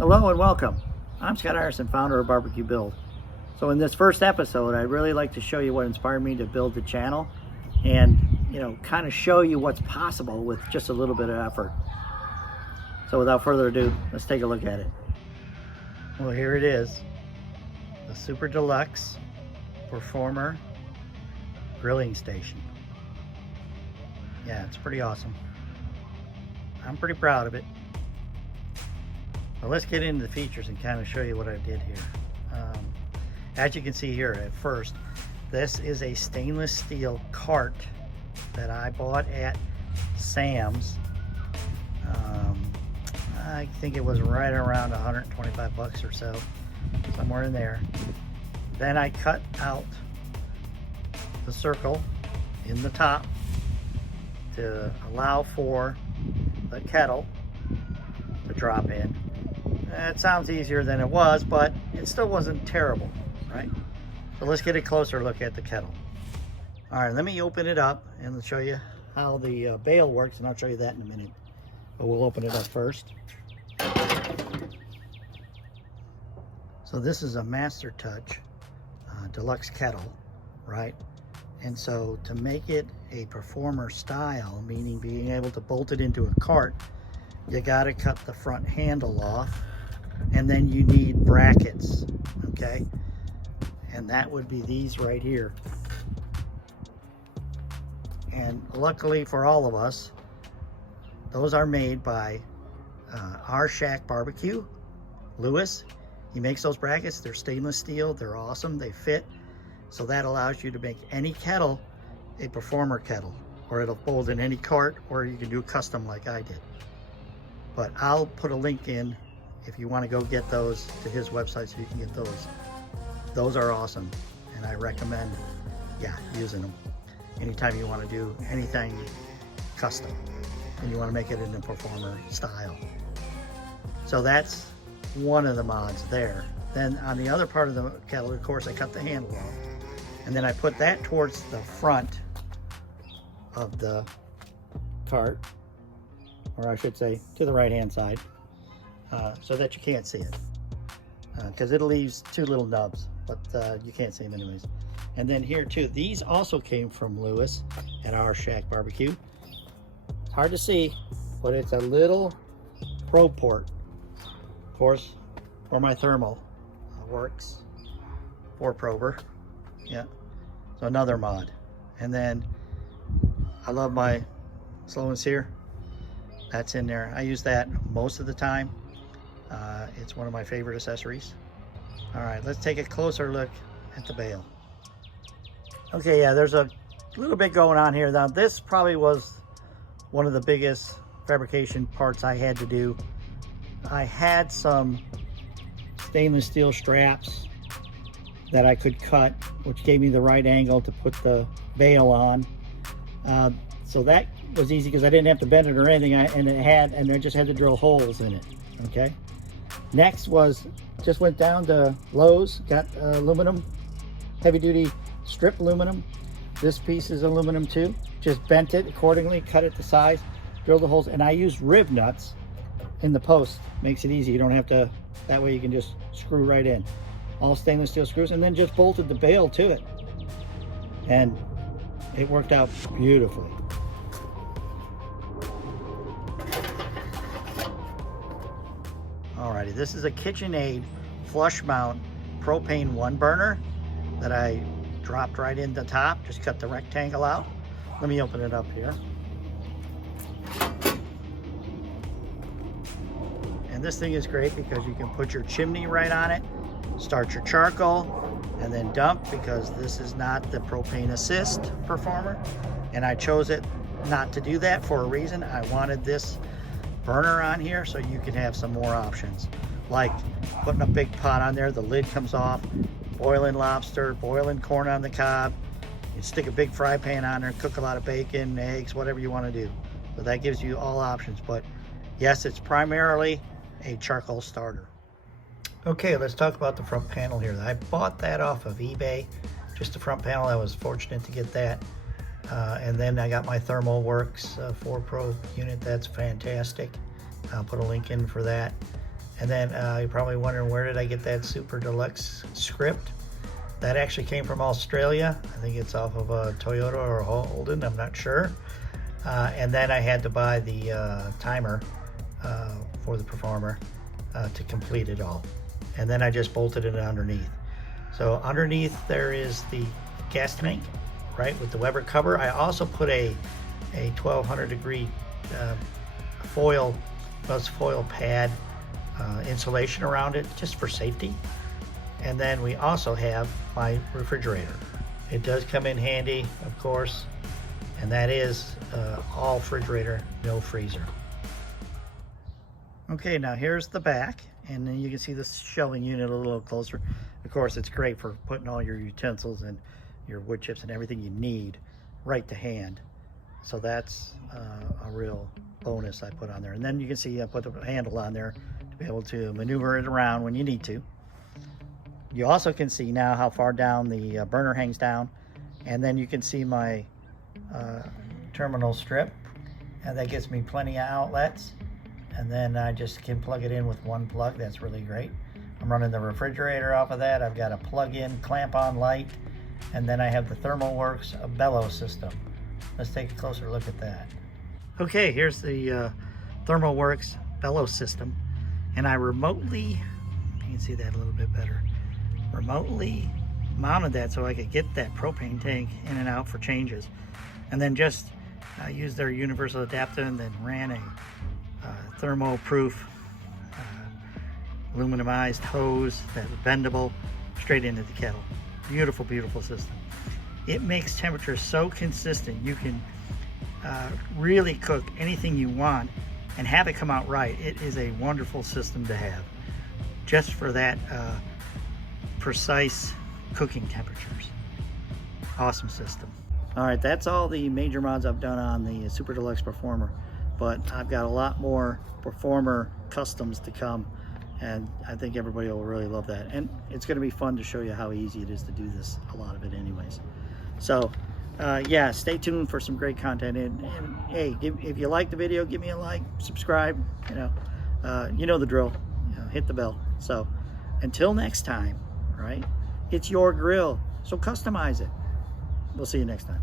Hello and welcome. I'm Scott Harrison, founder of Barbecue Build. So in this first episode, I'd really like to show you what inspired me to build the channel and, kind of show you what's possible with just a little bit of effort. So without further ado, let's take a look at it. Well, here it is, the Super Deluxe Performer grilling station. Yeah, it's pretty awesome. I'm pretty proud of it. Well, let's get into the features and kind of show you what I did here. As you can see here at first, this is a stainless steel cart that I bought at Sam's. I think it was right around 125 bucks or so, somewhere in there. Then I cut out the circle in the top to allow for the kettle to drop in. It sounds easier than it was, but it still wasn't terrible, right? So let's get a closer look at the kettle. All right, let me open it up and show you how the bail works, and I'll show you that in a minute. But we'll open it up first. So this is a Master Touch deluxe kettle, right? And so to make it a performer style, meaning being able to bolt it into a cart, you gotta cut the front handle off, and then you need brackets, okay? And that would be these right here. And luckily for all of us, those are made by Our Shack Barbecue, Lewis. He makes those brackets. They're stainless steel. They're awesome. They fit. So that allows you to make any kettle a performer kettle, or it'll fold in any cart, or you can do custom like I did. But I'll put a link in if you want to go get those to his website so you can get those. Those are awesome, and I recommend, using them anytime you want to do anything custom and you want to make it in a performer style. So that's one of the mods there. Then on the other part of the kettle, of course, I cut the handle off, and then I put that towards the front of the cart, or I should say to the right hand side, so that you can't see it, because it leaves two little nubs, but you can't see them anyways. And then here too, these also came from Lewis at Our Shack Barbecue. It's hard to see, but it's a little probe port, of course, for my thermal. Works 4-prober. Yeah, so another mod. And then I love my slow and sear. That's in there. I use that most of the time. It's one of my favorite accessories. All right, let's take a closer look at the bail. Okay, yeah, there's a little bit going on here. Now, this probably was one of the biggest fabrication parts I had to do. I had some stainless steel straps that I could cut, which gave me the right angle to put the bail on. So that was easy because I didn't have to bend it or anything, and I just had to drill holes in it. Okay. Next was just went down to Lowe's, got aluminum, heavy duty strip aluminum. This piece is aluminum too. Just bent it accordingly, cut it to size, drilled the holes, and I used rib nuts in the post. Makes it easy. You don't have to. That way you can just screw right in. All stainless steel screws, and then just bolted the bail to it, and it worked out beautifully. Alrighty, this is a KitchenAid flush mount propane 1-burner that I dropped right in the top. Just cut the rectangle out. Let me open it up here. And this thing is great because you can put your chimney right on it, start your charcoal, and then dump, because this is not the propane assist performer. And I chose it not to do that for a reason. I wanted this burner on here so you can have some more options, like putting a big pot on there, the lid comes off, boiling lobster, boiling corn on the cob. You stick a big fry pan on there, cook a lot of bacon, eggs, whatever you want to do. So that gives you all options. But yes, it's primarily a charcoal starter. Okay, let's talk about the front panel here. I bought that off of eBay, just the front panel. I was fortunate to get that. And then I got my Thermal Works 4 Pro unit. That's fantastic. I'll put a link in for that. And then you're probably wondering, where did I get that Super Deluxe script? That actually came from Australia. I think it's off of a Toyota or a Holden, I'm not sure. And then I had to buy the timer for the Performer to complete it all. And then I just bolted it underneath. So underneath there is the gas tank, right, with the Weber cover. I also put a 1200 degree foil pad insulation around it, just for safety. And then we also have my refrigerator. It does come in handy, of course, and that is all refrigerator, no freezer. Okay, now here's the back, and then you can see the shelving unit a little closer. Of course, it's great for putting all your utensils and your wood chips and everything you need right to hand. So that's a real bonus I put on there. And then you can see I put the handle on there to be able to maneuver it around when you need to. You also can see now how far down the burner hangs down, and then you can see my terminal strip, and that gives me plenty of outlets. And then I just can plug it in with one plug. That's really great. I'm running the refrigerator off of that. I've got a plug-in clamp-on light, and then I have the ThermalWorks bellow system. Let's take a closer look at that. Okay, here's the ThermalWorks bellow system, and I remotely, you can see that a little bit better, remotely mounted that so I could get that propane tank in and out for changes. And then just used their universal adapter and then ran a thermo-proof aluminumized hose that was bendable straight into the kettle. Beautiful, beautiful system. It makes temperatures so consistent. You can really cook anything you want and have it come out right. It is a wonderful system to have just for that precise cooking temperatures. Awesome system. All right, that's all the major mods I've done on the Super Deluxe Performer, but I've got a lot more Performer customs to come, and I think everybody will really love that. And it's going to be fun to show you how easy it is to do this, a lot of it anyways. So yeah, stay tuned for some great content. And hey, if you like the video, give me a like, subscribe, you know the drill, hit the bell. So until next time, right, it's your grill, so customize it. We'll see you next time.